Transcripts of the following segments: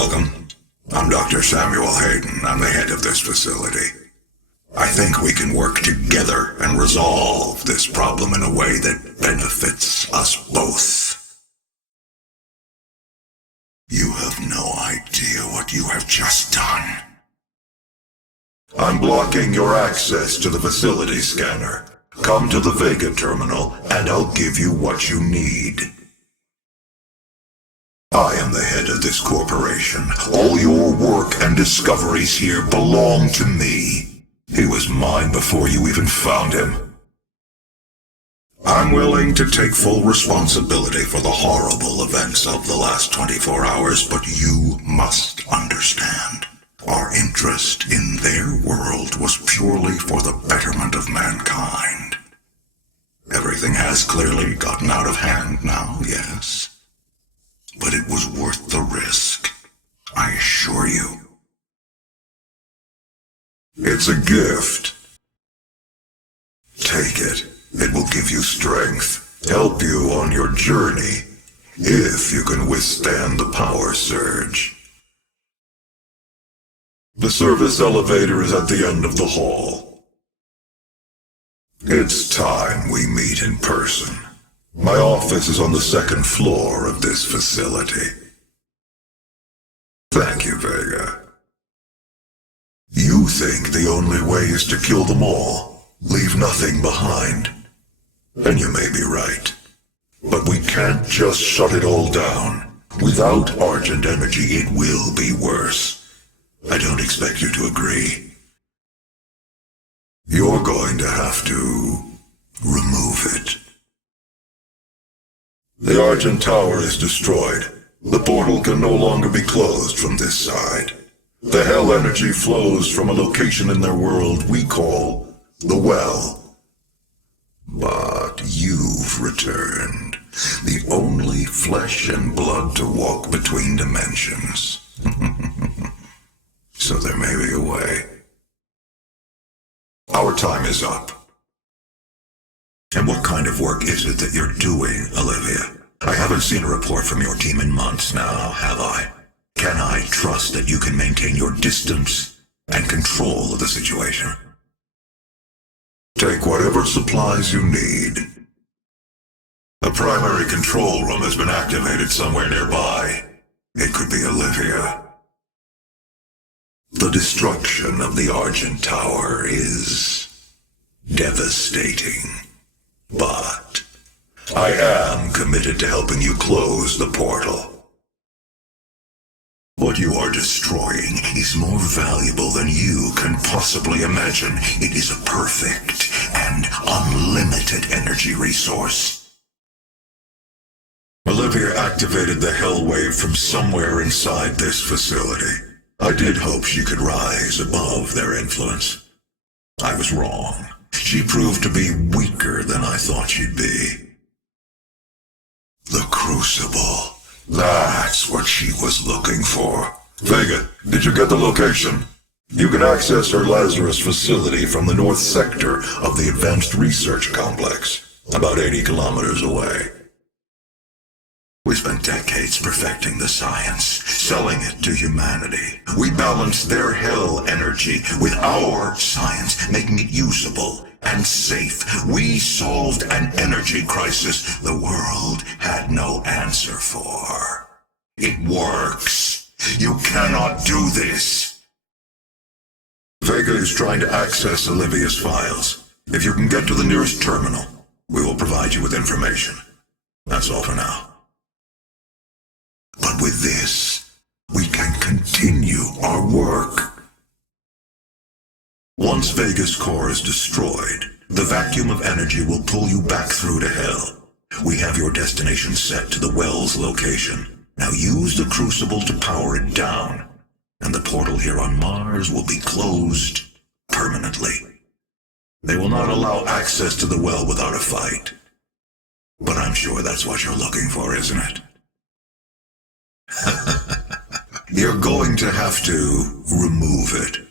Welcome. I'm Dr. Samuel Hayden. I'm the head of this facility. I think we can work together and resolve this problem in a way that benefits us both. You have no idea what you have just done. I'm blocking your access to the facility scanner. Come to the Vega terminal, and I'll give you what you need. I am the head of this corporation. All your work and discoveries here belong to me. He was mine before you even found him. I'm willing to take full responsibility for the horrible events of the last 24 hours, but you must understand. Our interest in their world was purely for the betterment of mankind. Everything has clearly gotten out of hand now, yes. But it was worth the risk, I assure you. It's a gift. Take it. It will give you strength, help you on your journey, if you can withstand the power surge. The service elevator is at the end of the hall. It's time we meet in person. My office is on the second floor of this facility. Thank you, Vega. You think the only way is to kill them all, leave nothing behind. And you may be right. But we can't just shut it all down. Without Argent energy, it will be worse. I don't expect you to agree. You're going to have to remove it. The Argent Tower is destroyed. The portal can no longer be closed from this side. The hell energy flows from a location in their world we call the Well. But you've returned, the only flesh and blood to walk between dimensions. So there may be a way. Our time is up. And what kind of work is it that you're doing, Olivia? I haven't seen a report from your team in months now, have I? Can I trust that you can maintain your distance and control of the situation? Take whatever supplies you need. The primary control room has been activated somewhere nearby. It could be Olivia. The destruction of the Argent Tower is devastating. But I am committed to helping you close the portal. What you are destroying is more valuable than you can possibly imagine. It is a perfect and unlimited energy resource. Olivia activated the Hell Wave from somewhere inside this facility. I did hope she could rise above their influence. I was wrong. She proved to be weaker than I thought she'd be. The Crucible. That's what she was looking for. Vega, did you get the location? You can access her Lazarus facility from the north sector of the Advanced Research Complex, about 80 kilometers away. We spent decades perfecting the science, selling it to humanity. We balanced their hell energy with our science, making it usable and safe. We solved an energy crisis the world had no answer for. It works. You cannot do this. Vega is trying to access Olivia's files. If you can get to the nearest terminal, we will provide you with information. That's all for now. But with this, we can continue our work. Once Vega's core is destroyed, the vacuum of energy will pull you back through to hell. We have your destination set to the Well's location. Now use the Crucible to power it down, and the portal here on Mars will be closed permanently. They will not allow access to the Well without a fight. But I'm sure that's what you're looking for, isn't it? You're going to have to remove it.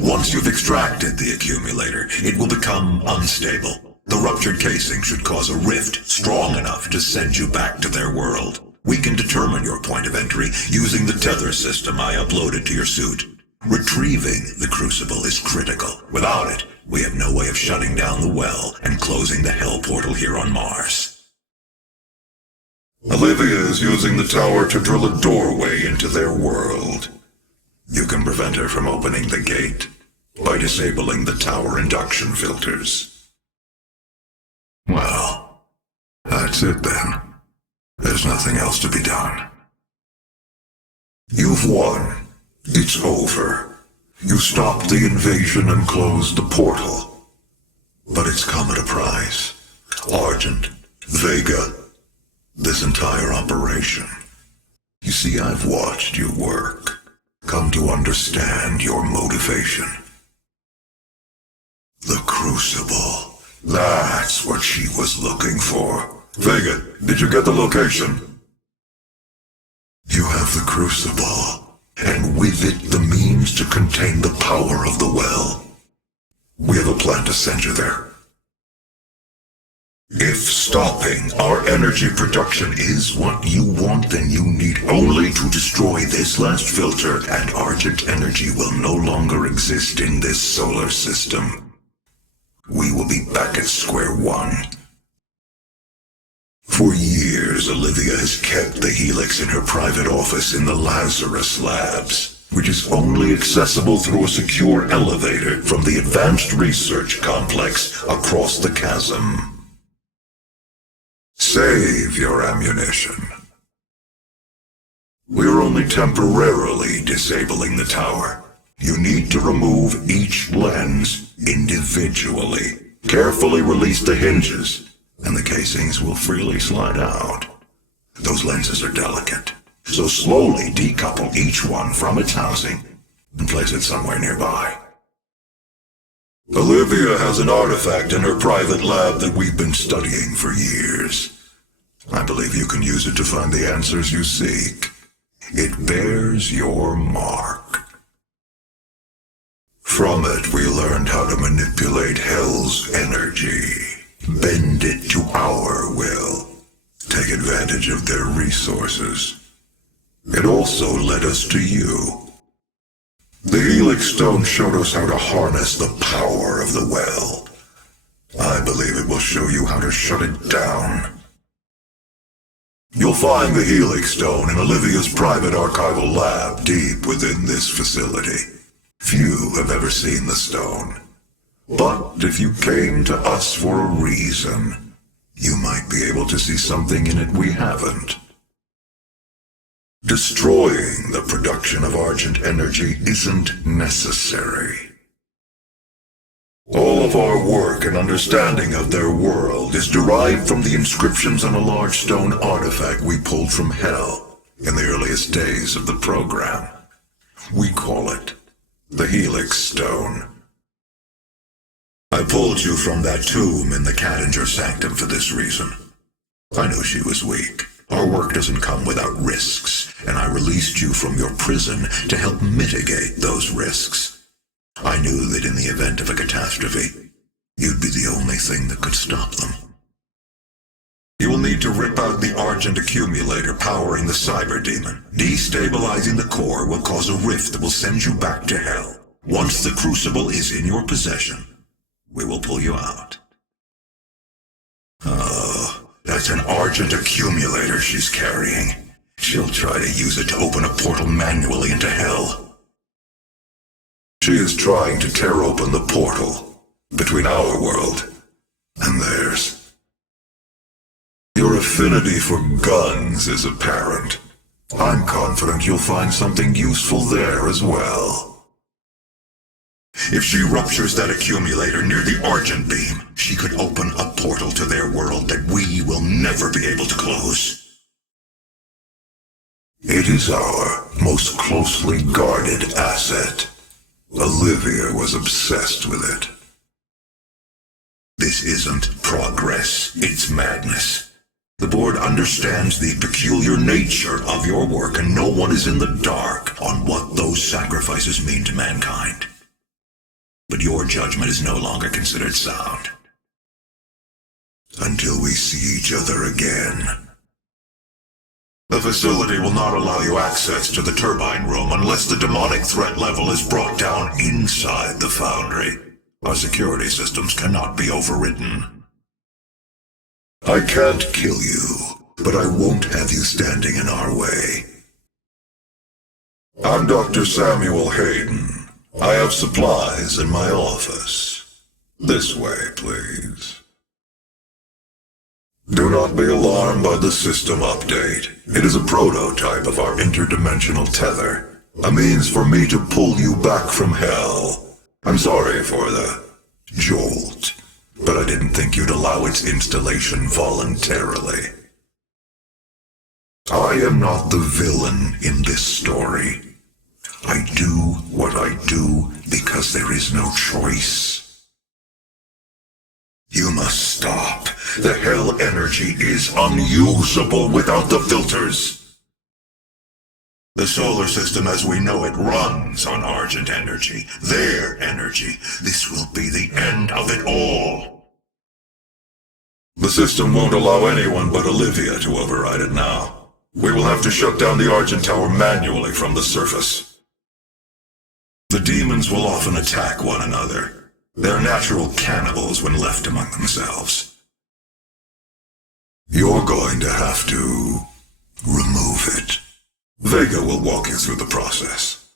Once you've extracted the accumulator, it will become unstable. The ruptured casing should cause a rift strong enough to send you back to their world. We can determine your point of entry using the tether system I uploaded to your suit. Retrieving the crucible is critical. Without it, we have no way of shutting down the well and closing the hell portal here on Mars. Olivia is using the tower to drill a doorway into their world. You can prevent her from opening the gate by disabling the tower induction filters. Well, that's it then. There's nothing else to be done. You've won. It's over. You stopped the invasion and closed the portal. But it's come at a price. Argent, Vega, this entire operation. You see, I've watched you work. Come to understand your motivation. The Crucible. That's what she was looking for. Vega, did you get the location? You have the Crucible, and with it the means to contain the power of the well. We have a plan to send you there. If stopping our energy production is what you want, then you need only to destroy this last filter, and Argent energy will no longer exist in this solar system. We will be back at square one. For years, Olivia has kept the Helix in her private office in the Lazarus Labs, which is only accessible through a secure elevator from the Advanced Research Complex across the chasm. Save your ammunition. We're only temporarily disabling the tower. You need to remove each lens individually. Carefully release the hinges, and the casings will freely slide out. Those lenses are delicate, so slowly decouple each one from its housing and place it somewhere nearby. Olivia has an artifact in her private lab that we've been studying for years. I believe you can use it to find the answers you seek. It bears your mark. From it, we learned how to manipulate Hell's energy, bend it to our will, take advantage of their resources. It also led us to you. The Helix Stone showed us how to harness the power of the well. I believe it will show you how to shut it down. You'll find the Helix Stone in Olivia's private archival lab deep within this facility. Few have ever seen the stone. But if you came to us for a reason, you might be able to see something in it we haven't. Destroying the production of Argent energy isn't necessary. All of our work and understanding of their world is derived from the inscriptions on a large stone artifact we pulled from Hell in the earliest days of the program. We call it the Helix Stone. I pulled you from that tomb in the Cattinger Sanctum for this reason. I knew she was weak. Our work doesn't come without risks, and I released you from your prison to help mitigate those risks. I knew that in the event of a catastrophe, you'd be the only thing that could stop them. You will need to rip out the Argent accumulator powering the Cyber Demon. Destabilizing the core will cause a rift that will send you back to Hell. Once the Crucible is in your possession, we will pull you out. Oh, that's an Argent accumulator she's carrying. She'll try to use it to open a portal manually into Hell. She is trying to tear open the portal between our world and theirs. Your affinity for guns is apparent. I'm confident you'll find something useful there as well. If she ruptures that accumulator near the Argent beam, she could open a portal to their world that we will never be able to close. It is our most closely guarded asset. Olivia was obsessed with it. This isn't progress, it's madness. The board understands the peculiar nature of your work, and no one is in the dark on what those sacrifices mean to mankind. But your judgment is no longer considered sound. Until we see each other again. The facility will not allow you access to the turbine room unless the demonic threat level is brought down inside the foundry. Our security systems cannot be overridden. I can't kill you, but I won't have you standing in our way. I'm Dr. Samuel Hayden. I have supplies in my office. This way, please. Do not be alarmed by the system update. It is a prototype of our interdimensional tether, a means for me to pull you back from hell. I'm sorry for the jolt, but I didn't think you'd allow its installation voluntarily. I am not the villain in this story. I do what I do because there is no choice. You must stop. The hell energy is unusable without the filters. The solar system as we know it runs on Argent energy, their energy. This will be the end of it all. The system won't allow anyone but Olivia to override it now. We will have to shut down the Argent Tower manually from the surface. The demons will often attack one another. They're natural cannibals when left among themselves. You're going to have to remove it. Vega will walk you through the process.